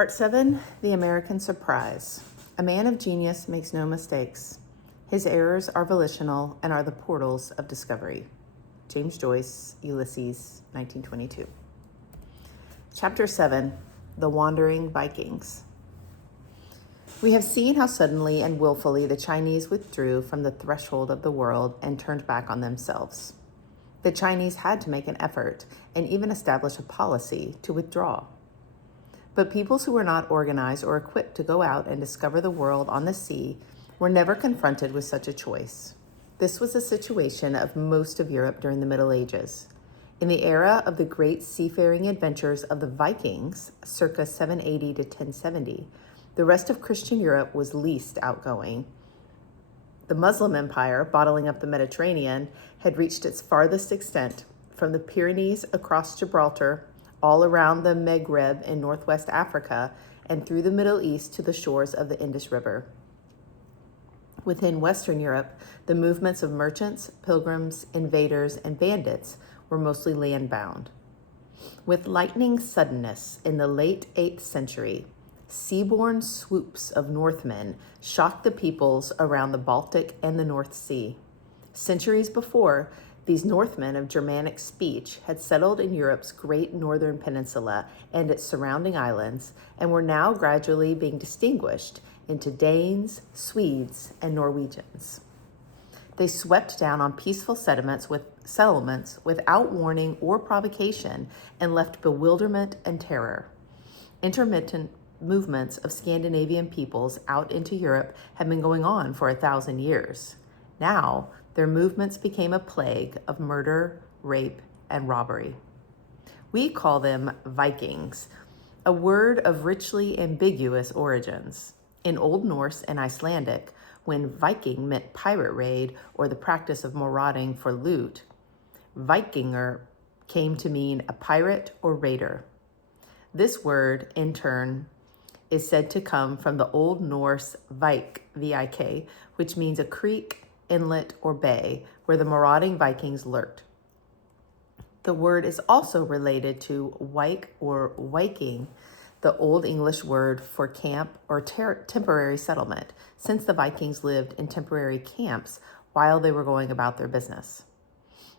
Part 7, The American Surprise. A man of genius makes no mistakes. His errors are volitional and are the portals of discovery. James Joyce, Ulysses, 1922. Chapter 7, The Wandering Vikings. We have seen how suddenly and willfully the Chinese withdrew from the threshold of the world and turned back on themselves. The Chinese had to make an effort and even establish a policy to withdraw. But peoples who were not organized or equipped to go out and discover the world on the sea were never confronted with such a choice. This was the situation of most of Europe during the Middle Ages. In the era of the great seafaring adventures of the Vikings, circa 780 to 1070, the rest of Christian Europe was least outgoing. The Muslim Empire, bottling up the Mediterranean, had reached its farthest extent, from the Pyrenees across Gibraltar, all around the Maghreb in northwest Africa, and through the Middle East to the shores of the Indus River. Within Western Europe, the movements of merchants, pilgrims, invaders, and bandits were mostly land-bound. With lightning suddenness in the late 8th century, seaborne swoops of Northmen shocked the peoples around the Baltic and the North Sea. Centuries before, these Northmen of Germanic speech had settled in Europe's great northern peninsula and its surrounding islands, and were now gradually being distinguished into Danes, Swedes, and Norwegians. They swept down on peaceful settlements without warning or provocation and left bewilderment and terror. Intermittent movements of Scandinavian peoples out into Europe had been going on for 1,000 years. Now, their movements became a plague of murder, rape, and robbery. We call them Vikings, a word of richly ambiguous origins. In Old Norse and Icelandic, when Viking meant pirate raid or the practice of marauding for loot, Vikinger came to mean a pirate or raider. This word, in turn, is said to come from the Old Norse vik, V-I-K, which means a creek, inlet, or bay where the marauding Vikings lurked. The word is also related to wike or viking, the Old English word for camp or temporary settlement, since the Vikings lived in temporary camps while they were going about their business.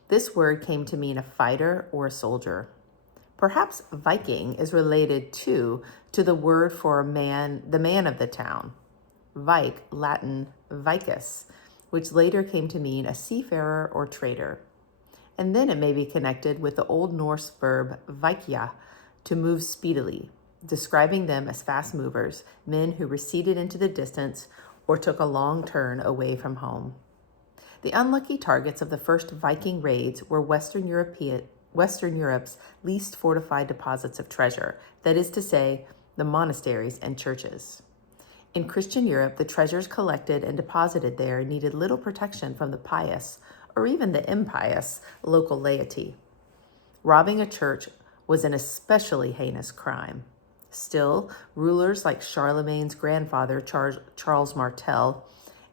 This word came to mean a fighter or a soldier. Perhaps Viking is related to the word for man, the man of the town. Vike, Latin vicus, which later came to mean a seafarer or trader. And then it may be connected with the Old Norse verb vikja, to move speedily, describing them as fast movers, men who receded into the distance or took a long turn away from home. The unlucky targets of the first Viking raids were Western Europe's least fortified deposits of treasure, that is to say, the monasteries and churches. In Christian Europe, the treasures collected and deposited there needed little protection from the pious, or even the impious, local laity. Robbing a church was an especially heinous crime. Still, rulers like Charlemagne's grandfather, Charles Martel,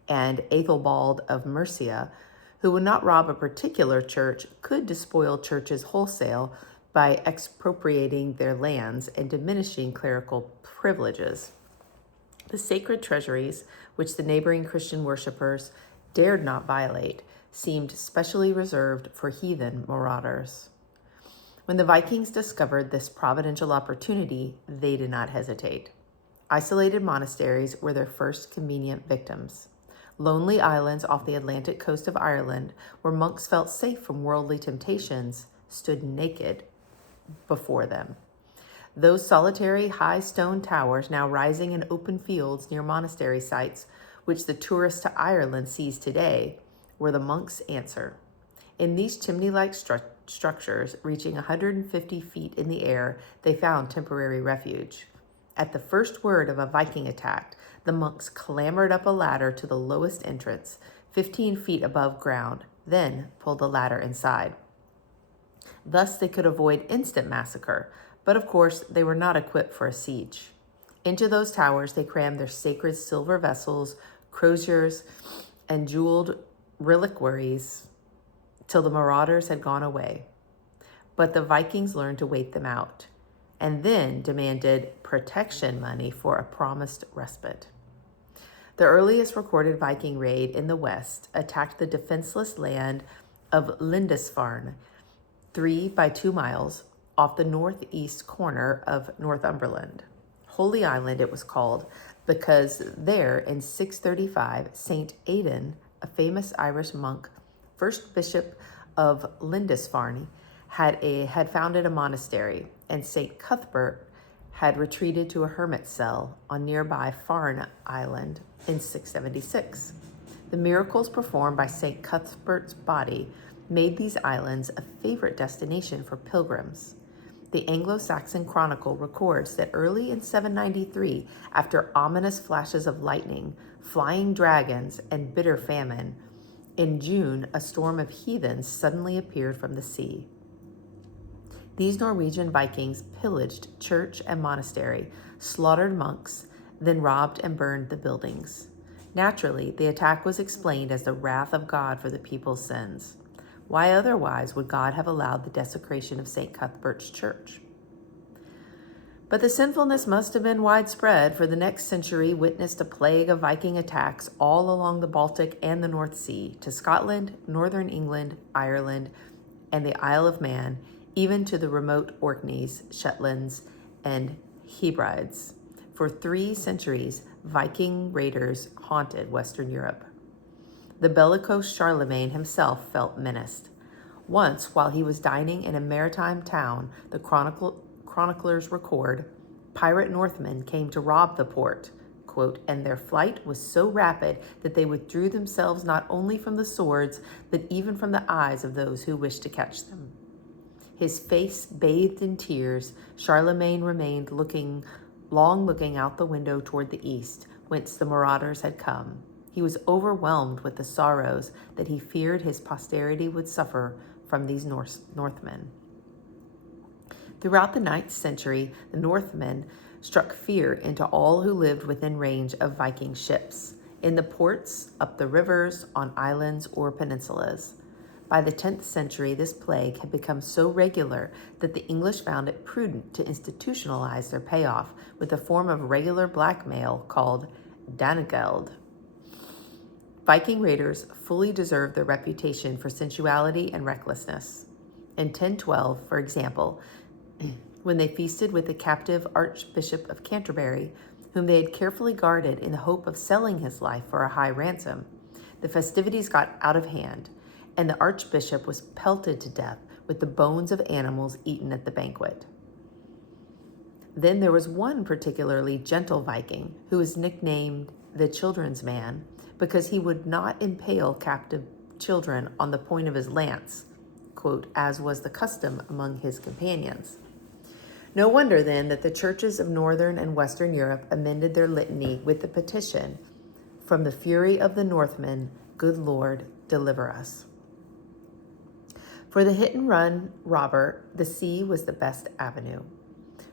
and Ethelbald of Mercia, who would not rob a particular church, could despoil churches wholesale by expropriating their lands and diminishing clerical privileges. The sacred treasuries, which the neighboring Christian worshippers dared not violate, seemed specially reserved for heathen marauders. When the Vikings discovered this providential opportunity, they did not hesitate. Isolated monasteries were their first convenient victims. Lonely islands off the Atlantic coast of Ireland, where monks felt safe from worldly temptations, stood naked before them. Those solitary high stone towers now rising in open fields near monastery sites, which the tourist to Ireland sees today, were the monks' answer. In these chimney-like structures, reaching 150 feet in the air, they found temporary refuge. At the first word of a Viking attack, the monks clambered up a ladder to the lowest entrance, 15 feet above ground, then pulled the ladder inside. Thus they could avoid instant massacre, but of course they were not equipped for a siege. Into those towers they crammed their sacred silver vessels, croziers, and jeweled reliquaries till the marauders had gone away. But the Vikings learned to wait them out. and then demanded protection money for a promised respite. The earliest recorded Viking raid in the west attacked the defenseless land of Lindisfarne, 3 by 2 miles off the northeast corner of Northumberland. Holy Island, it was called, because there in 635, St. Aidan, a famous Irish monk, first bishop of Lindisfarne, had founded a monastery, and St. Cuthbert had retreated to a hermit cell on nearby Farne Island in 676. The miracles performed by St. Cuthbert's body made these islands a favorite destination for pilgrims. The Anglo-Saxon Chronicle records that early in 793, after ominous flashes of lightning, flying dragons, and bitter famine, in June, a storm of heathens suddenly appeared from the sea. These Norwegian Vikings pillaged church and monastery, slaughtered monks, then robbed and burned the buildings. Naturally, the attack was explained as the wrath of God for the people's sins. Why otherwise would God have allowed the desecration of St. Cuthbert's church? But the sinfulness must have been widespread, for the next century witnessed a plague of Viking attacks all along the Baltic and the North Sea, to Scotland, northern England, Ireland, and the Isle of Man, even to the remote Orkneys, Shetlands, and Hebrides. For 3 centuries, Viking raiders haunted Western Europe. The bellicose Charlemagne himself felt menaced. Once, while he was dining in a maritime town, the chroniclers record, pirate Northmen came to rob the port, quote, and their flight was so rapid that they withdrew themselves not only from the swords, but even from the eyes of those who wished to catch them. His face bathed in tears, Charlemagne remained looking out the window toward the east, whence the marauders had come. He was overwhelmed with the sorrows that he feared his posterity would suffer from these Northmen. Throughout the 9th century, the Northmen struck fear into all who lived within range of Viking ships, in the ports, up the rivers, on islands or peninsulas. By the 10th century, this plague had become so regular that the English found it prudent to institutionalize their payoff with a form of regular blackmail called danegeld. Viking raiders fully deserved their reputation for sensuality and recklessness. In 1012, for example, when they feasted with the captive Archbishop of Canterbury, whom they had carefully guarded in the hope of selling his life for a high ransom, the festivities got out of hand, and the Archbishop was pelted to death with the bones of animals eaten at the banquet. Then there was one particularly gentle Viking who was nicknamed the Children's Man, because he would not impale captive children on the point of his lance, quote, as was the custom among his companions. No wonder then that the churches of Northern and Western Europe amended their litany with the petition, "From the fury of the Northmen, good Lord, deliver us." For the hit-and-run robber, the sea was the best avenue.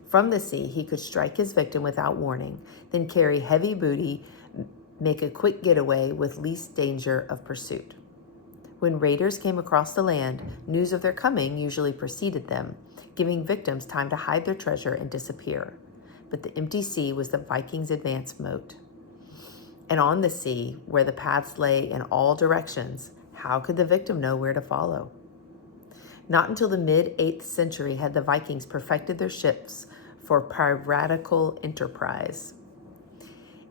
From the sea, he could strike his victim without warning, then carry heavy booty, make a quick getaway with least danger of pursuit. When raiders came across the land, news of their coming usually preceded them, giving victims time to hide their treasure and disappear. But the empty sea was the Vikings' advance moat. And on the sea, where the paths lay in all directions, how could the victim know where to follow? Not until the mid-8th century had the Vikings perfected their ships for piratical enterprise.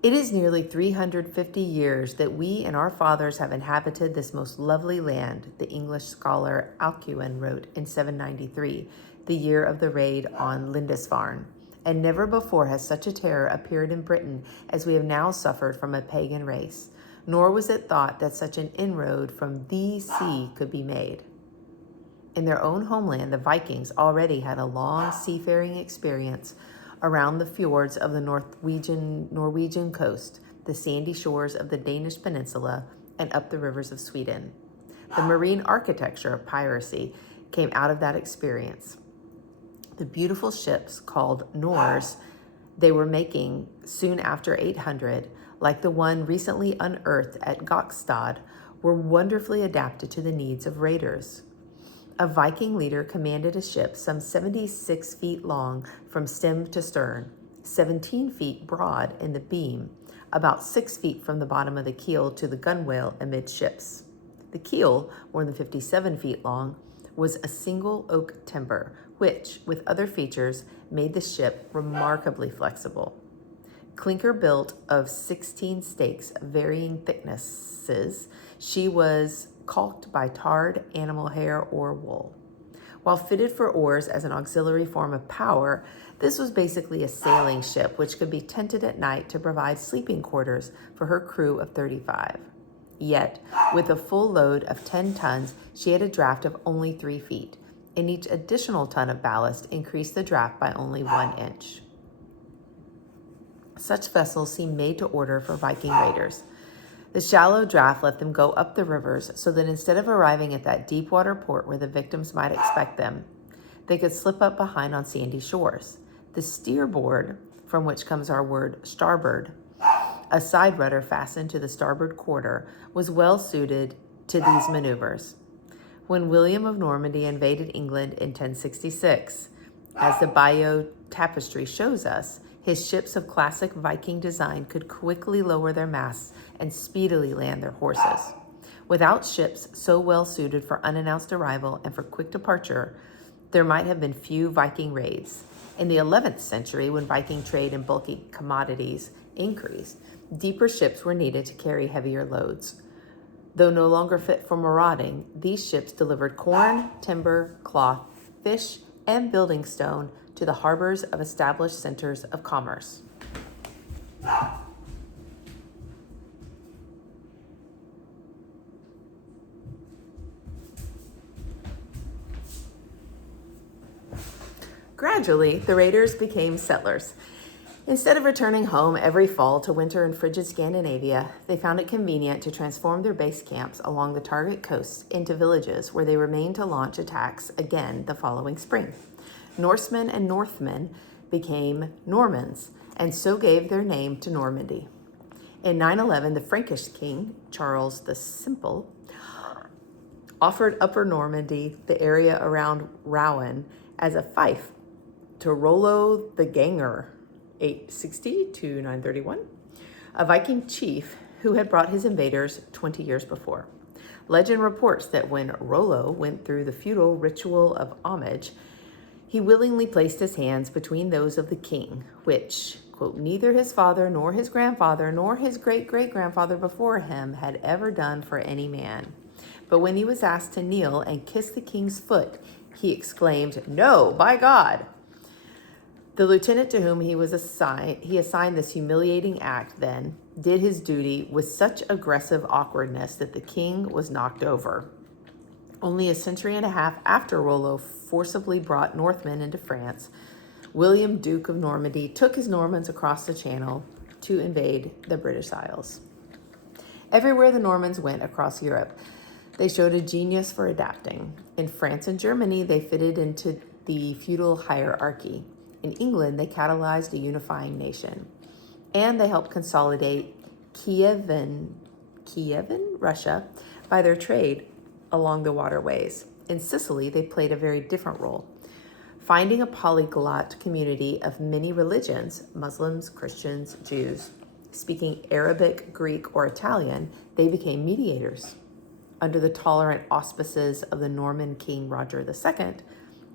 It is nearly 350 years that we and our fathers have inhabited this most lovely land, the English scholar Alcuin wrote in 793, the year of the raid on Lindisfarne. And never before has such a terror appeared in Britain as we have now suffered from a pagan race, nor was it thought that such an inroad from the sea could be made. In their own homeland, the Vikings already had a long seafaring experience around the fjords of the Norwegian coast, the sandy shores of the Danish peninsula, and up the rivers of Sweden. The marine architecture of piracy came out of that experience. The beautiful ships called Nors they were making soon after 800, like the one recently unearthed at Gokstad, were wonderfully adapted to the needs of raiders. a Viking leader commanded a ship some 76 feet long from stem to stern, 17 feet broad in the beam, about 6 feet from the bottom of the keel to the gunwale amidships. The keel, more than 57 feet long, was a single oak timber, which, with other features, made the ship remarkably flexible. Clinker built of 16 stakes of varying thicknesses, she was caulked by tarred animal hair or wool. While fitted for oars as an auxiliary form of power, this was basically a sailing ship which could be tented at night to provide sleeping quarters for her crew of 35. Yet, with a full load of 10 tons, she had a draft of only 3 feet, and each additional ton of ballast increased the draft by only 1 inch. Such vessels seemed made to order for Viking raiders. The shallow draft let them go up the rivers so that instead of arriving at that deep water port where the victims might expect them, they could slip up behind on sandy shores. The steerboard, from which comes our word starboard, a side rudder fastened to the starboard quarter, was well suited to these maneuvers. When William of Normandy invaded England in 1066, as the Bayeux Tapestry shows us, his ships of classic Viking design could quickly lower their masts and speedily land their horses. Without ships so well suited for unannounced arrival and for quick departure, there might have been few Viking raids. In the 11th century, when Viking trade in bulky commodities increased, deeper ships were needed to carry heavier loads. Though no longer fit for marauding, these ships delivered corn, timber, cloth, fish, and building stone to the harbors of established centers of commerce. Gradually, the raiders became settlers. Instead of returning home every fall to winter in frigid Scandinavia, they found it convenient to transform their base camps along the target coasts into villages where they remained to launch attacks again the following spring. Norsemen and Northmen became Normans, and so gave their name to Normandy. In 911, the Frankish king, Charles the Simple, offered Upper Normandy, the area around Rouen, as a fief to Rollo the Ganger, 860 to 931, a Viking chief who had brought his invaders 20 years before. Legend reports that when Rollo went through the feudal ritual of homage, he willingly placed his hands between those of the king, which, quote, neither his father nor his grandfather nor his great-great-grandfather before him had ever done for any man. But when he was asked to kneel and kiss the king's foot, he exclaimed, "No, by God!" The lieutenant to whom he assigned this humiliating act then did his duty with such aggressive awkwardness that the king was knocked over. Only a century and a half after Rollo forcibly brought Northmen into France, William, Duke of Normandy, took his Normans across the Channel to invade the British Isles. Everywhere the Normans went across Europe, they showed a genius for adapting. In France and Germany, they fitted into the feudal hierarchy. In England, they catalyzed a unifying nation. And they helped consolidate Kievan Russia by their trade along the waterways. In Sicily, they played a very different role. Finding a polyglot community of many religions, Muslims, Christians, Jews, speaking Arabic, Greek, or Italian, they became mediators. Under the tolerant auspices of the Norman king Roger II,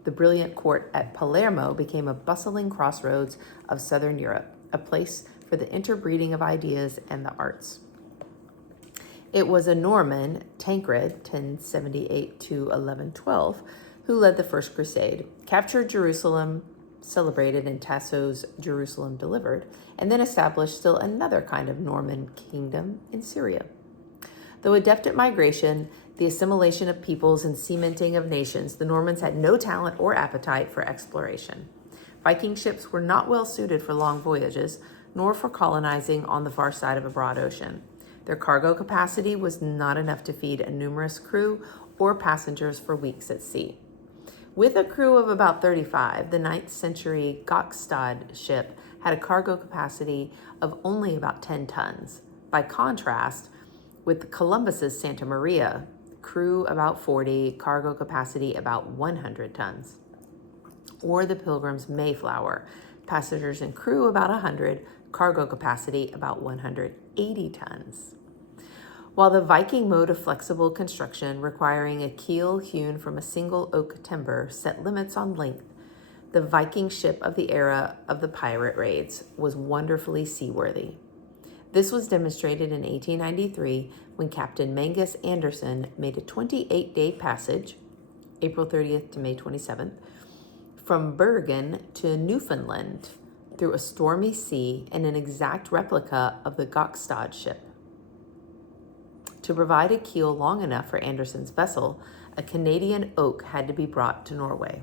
the brilliant court at Palermo became a bustling crossroads of southern Europe, a place for the interbreeding of ideas and the arts. It was a Norman, Tancred, 1078 to 1112, who led the First Crusade, captured Jerusalem, celebrated in Tasso's Jerusalem Delivered, and then established still another kind of Norman kingdom in Syria. Though adept at migration, the assimilation of peoples and cementing of nations, the Normans had no talent or appetite for exploration. Viking ships were not well suited for long voyages, nor for colonizing on the far side of a broad ocean. Their cargo capacity was not enough to feed a numerous crew or passengers for weeks at sea. With a crew of about 35, the 9th century Gokstad ship had a cargo capacity of only about 10 tons. By contrast, with Columbus's Santa Maria, crew about 40, cargo capacity about 100 tons. Or the Pilgrim's Mayflower, passengers and crew about 100, cargo capacity about 180 tons. While the Viking mode of flexible construction, requiring a keel hewn from a single oak timber, set limits on length, the Viking ship of the era of the pirate raids was wonderfully seaworthy. This was demonstrated in 1893 when Captain Mangus Anderson made a 28-day passage, April 30th to May 27th, from Bergen to Newfoundland through a stormy sea in an exact replica of the Gokstad ship. To provide a keel long enough for Anderson's vessel, a Canadian oak had to be brought to Norway.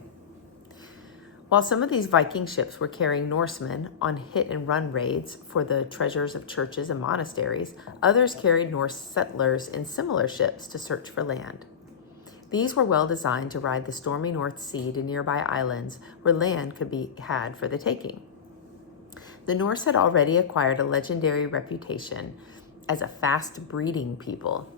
While some of these Viking ships were carrying Norsemen on hit-and-run raids for the treasures of churches and monasteries, others carried Norse settlers in similar ships to search for land. These were well designed to ride the stormy North Sea to nearby islands where land could be had for the taking. The Norse had already acquired a legendary reputation as a fast-breeding people.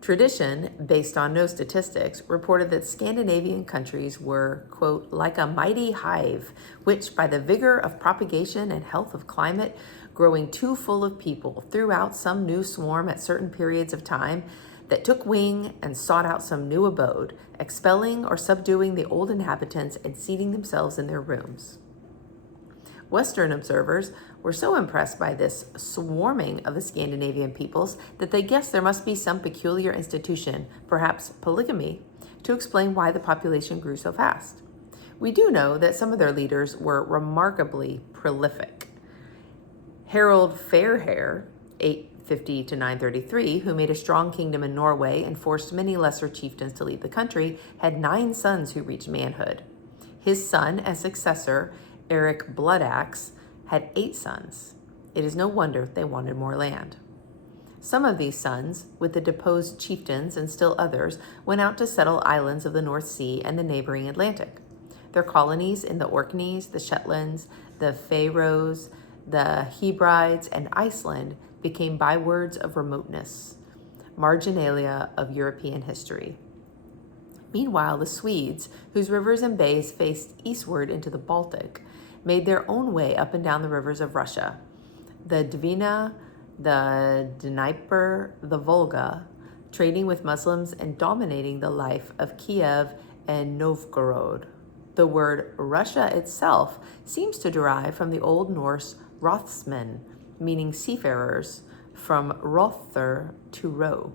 Tradition, based on no statistics, reported that Scandinavian countries were, quote, like a mighty hive, which, by the vigor of propagation and health of climate, growing too full of people, threw out some new swarm at certain periods of time that took wing and sought out some new abode, expelling or subduing the old inhabitants and seating themselves in their rooms. Western observers were so impressed by this swarming of the Scandinavian peoples that they guessed there must be some peculiar institution, perhaps polygamy, to explain why the population grew so fast. We do know that some of their leaders were remarkably prolific. Harold Fairhair, 850 to 933, who made a strong kingdom in Norway and forced many lesser chieftains to leave the country, had 9 sons who reached manhood. His son and successor, Eric Bloodaxe, had 8 sons. It is no wonder they wanted more land. Some of these sons, with the deposed chieftains and still others, went out to settle islands of the North Sea and the neighboring Atlantic. Their colonies in the Orkneys, the Shetlands, the Faroes, the Hebrides, and Iceland became bywords of remoteness, marginalia of European history. Meanwhile, the Swedes, whose rivers and bays faced eastward into the Baltic, made their own way up and down the rivers of Russia, the Dvina, the Dnieper, the Volga, trading with Muslims and dominating the life of Kiev and Novgorod. The word Russia itself seems to derive from the Old Norse Rothsmen, meaning seafarers, from Rother to row.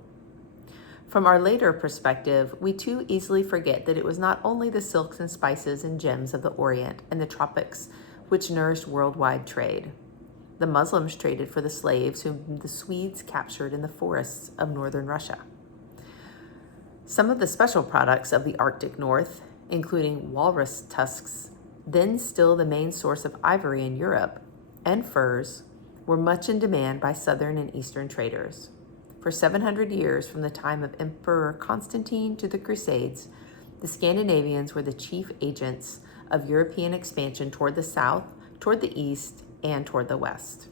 From our later perspective, we too easily forget that it was not only the silks and spices and gems of the Orient and the tropics which nourished worldwide trade. The Muslims traded for the slaves whom the Swedes captured in the forests of northern Russia. Some of the special products of the Arctic North, including walrus tusks, then still the main source of ivory in Europe, and furs, were much in demand by southern and eastern traders. For 700 years, from the time of Emperor Constantine to the Crusades, the Scandinavians were the chief agents of European expansion toward the south, toward the east, and toward the west.